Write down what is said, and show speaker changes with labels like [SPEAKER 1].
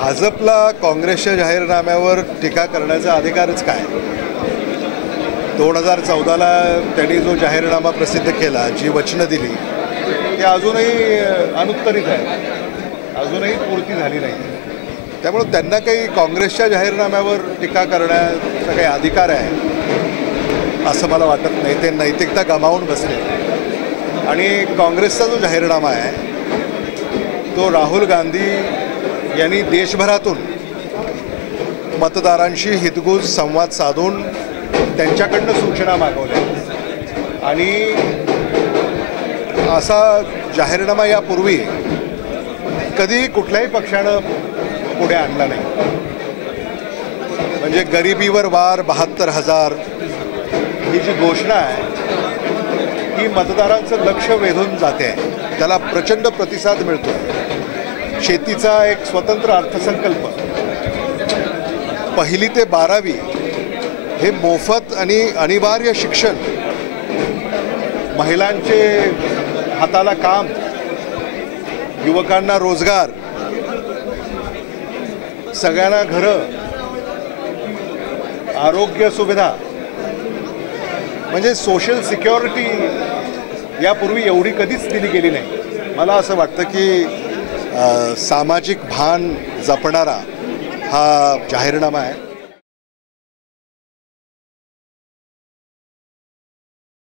[SPEAKER 1] भाजपला काँग्रेसच्या जाहीरनाम्यावर टीका करण्याचा अधिकारच काय? दोन हजार चौदाला त्यांनी जो जाहीरनामा प्रसिद्ध केला जी वचनं दिली ती अजूनही अनुत्तरित आहे अजूनही पूर्ती झाली नाही. त्यामुळे त्यांना काही काँग्रेसच्या जाहीरनाम्यावर टीका करण्याचा काही अधिकार आहे? असं मला वाटत नाही. ते नैतिकता गमावून बसले. आणि काँग्रेसचा जो जाहीरनामा आहे तो राहुल गांधी यांनी देशभरातून मतदारांशी हितगुज संवाद साधून त्यांच्याकडनं सूचना मागवल्या. आणि असा जाहीरनामा यापूर्वी कधी कुठल्याही पक्षानं पुढे आणला नाही. म्हणजे गरिबीवर वार बहात्तर हजार ही जी घोषणा आहे ही मतदारांचं लक्ष वेधून जाते. आहे त्याला प्रचंड प्रतिसाद मिळतो शेतीचा एक स्वतंत्र अर्थसंकल्प. पहिली ते बारावी हे मोफत आणि अनिवार्य शिक्षण महिलांचे हाताला काम युवकांना रोजगार सगळ्यांना घरं आरोग्य सुविधा. म्हणजे सोशल सिक्युरिटी यापूर्वी एवढी कधीच दिली गेली नाही. मला असं वाटतं की सामाजिक भान जपणारा हा जाहीरनामा आहे.